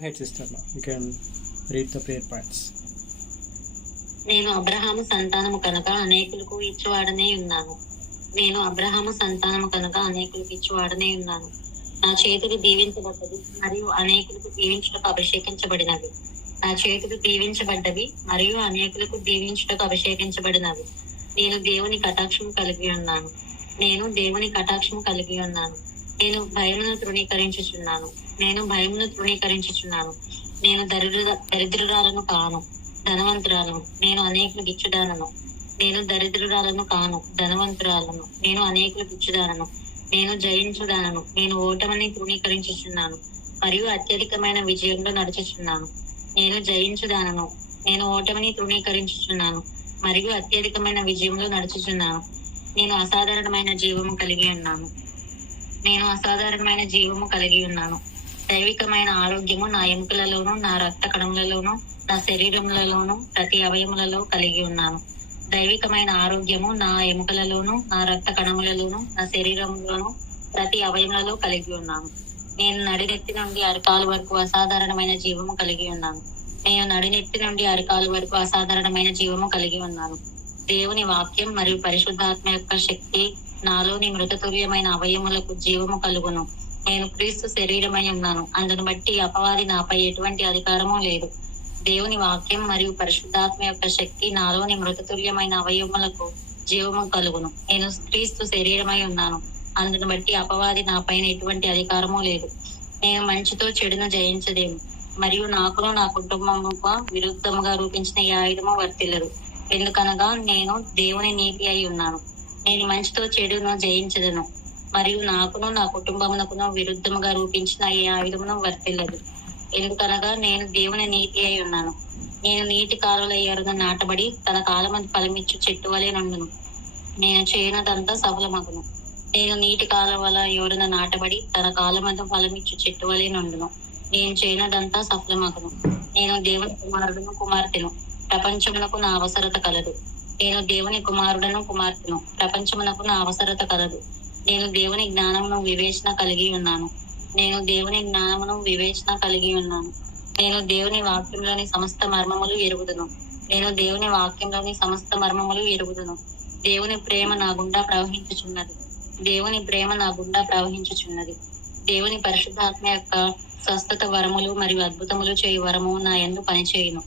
Right, sister. You can read the prayer points. నేను అబ్రహాము సంతానము కనుక అనేకులకు ఇచ్చువాడనే ఉన్నాను. నేను అబ్రహాము సంతానము కనుక అనేకులకు ఇచ్చువాడనే ఉన్నాను. నా చేతులు దీవించబడ్డది మరియు అనేకులకు దీవించుటకు అభిషేకించబడినవి. నా చేతులు దీవించబడ్డవి మరియు అనేకులకు దీవించుటకు అభిషేకించబడినవి. నేను దేవుని కటాక్షం కలిగి ఉన్నాను. నేను దేవుని కటాక్షం కలిగి ఉన్నాను. నేను భయమును తృణీకరించుచున్నాను. నేను భయమును తృణీకరించుచున్నాను. నేను దరిద్ర దరిద్రురాలను కాను ధనవంతురాలను. నేను అనేకులకు ఇచ్చుదానను నేను దరిద్రురాలను కాను ధనవంతురాలను. నేను అనేకులకు ఇచ్చుదానను నేను జయించుదానను. నేను ఓటమిని తృణీకరించుచున్నాను. మరియు అత్యధికమైన విజయంలో నడుచుచున్నాను. నేను జయించుదానను. నేను ఓటమిని తృణీకరించుచున్నాను. మరియు అత్యధికమైన విజయంలో నడుచుచున్నాను. నేను అసాధారణమైన జీవము కలిగి ఉన్నాను. నేను అసాధారణమైన జీవము కలిగి ఉన్నాను. దైవికమైన ఆరోగ్యము నా ఎముకలలోను నా రక్త కణములలోను నా శరీరములలోను ప్రతి అవయములలో కలిగి ఉన్నాను. దైవికమైన ఆరోగ్యము నా ఎముకలలోను నా రక్త కణములలోను నా శరీరంలోను ప్రతి అవయములలో కలిగి ఉన్నాను. నేను నడినెత్తి నుండి అరికాలు వరకు అసాధారణమైన జీవము కలిగి ఉన్నాను. నేను నడినెత్తి నుండి అరికాలు వరకు అసాధారణమైన జీవము కలిగి ఉన్నాను. దేవుని వాక్యం మరియు పరిశుద్ధాత్మ యొక్క శక్తి నాలోని మృతతుల్యమైన అవయములకు జీవము కలుగును. నేను క్రీస్తు శరీరమై ఉన్నాను. అందును బట్టి అపవాది నాపై ఎటువంటి అధికారము లేదు. దేవుని వాక్యం మరియు పరిశుద్ధాత్మ యొక్క శక్తి నాలోని మృతతుల్యమైన అవయవములకు జీవము కలుగును. నేను క్రీస్తు శరీరమై ఉన్నాను. అందును బట్టి అపవాది నాపైన ఎటువంటి అధికారము లేదు. నేను మంచితో చెడును జయించలేను. మరియు నాకును నా కుటుంబముకు విరుద్ధముగా రూపించిన ఈ ఆయుధము వర్తిల్లరు ఎందుకనగా నేను దేవుని నీతి అయి ఉన్నాను. నేను మంచితో చెడును జయించదను. మరియు నాకును నా కుటుంబమునకును విరుద్ధముగా రూపించిన ఈ ఆయుధమును వర్తిల్లదు. ఎందుకనగా నేను దేవుని నీతి అయి ఉన్నాను. నేను నీటి కాలువల ఎరున నాటబడి తన కాలమంది ఫలమిచ్చు చెట్టు వలె నుండును. నేను చేయనదంతా సఫలమగును. నేను నీటి కాలువల ఎవరిన నాటబడి తన కాలమందు ఫలమిచ్చు చెట్టు వలె నుండును. నేను చేయనదంతా సఫలమగును. నేను దేవుని కుమారుడును కుమార్తెను. ప్రపంచమునకు నా అవసరత కలదు. నేను దేవుని కుమారుడను కుమార్తెను. ప్రపంచమునకు నా అవసరత కలదు. నేను దేవుని జ్ఞానమును వివేచన కలిగి ఉన్నాను. నేను దేవుని జ్ఞానమును వివేచన కలిగి ఉన్నాను. నేను దేవుని వాక్యంలోని సమస్త మర్మములు ఎరుగుదును. నేను దేవుని వాక్యంలోని సమస్త మర్మములు ఎరుగుదును. దేవుని ప్రేమ నా గుండా ప్రవహించుచున్నది. దేవుని ప్రేమ నా గుండా ప్రవహించుచున్నది. దేవుని పరిశుద్ధాత్మ యొక్క స్వస్థత వరములు మరియు అద్భుతములు చేయు వరము నా ఎందు పనిచేయును.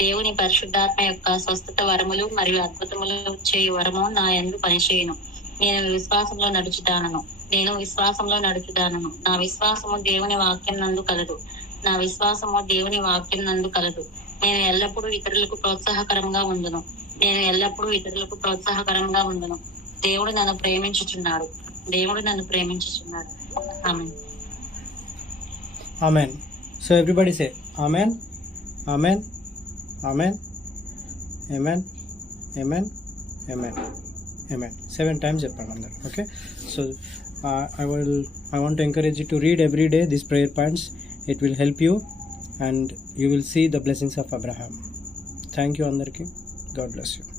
దేవుని పరిశుద్ధాత్మ యొక్క స్వస్థత వరములు మరియు అద్భుతములు చేయు వరము నా ఎందు పనిచేయను. నేను విశ్వాసంలో నడుచుదానను. నేను విశ్వాసంలో నడుచుదానను. నా విశ్వాసము దేవుని వాక్యం నందు కలదు. నా విశ్వాసము దేవుని వాక్యం నందు కలదు. నేను ఎల్లప్పుడూ ఇతరులకు ప్రోత్సాహకరంగా ఉండును. నేను ఎల్లప్పుడూ ఇతరులకు ప్రోత్సాహకరంగా ఉండును. దేవుడు నన్ను ప్రేమించుచున్నాడు. దేవుడు నన్ను ప్రేమించుచున్నాడు. Amen. Amen. So everybody say amen Amen. Amen. Amen. Amen. Amen. Seven times Okay. So uh, I will. I want to encourage you to read every day these prayer points. It will help you, and you will see the blessings of Abraham. Thank you, Andarki. God bless you.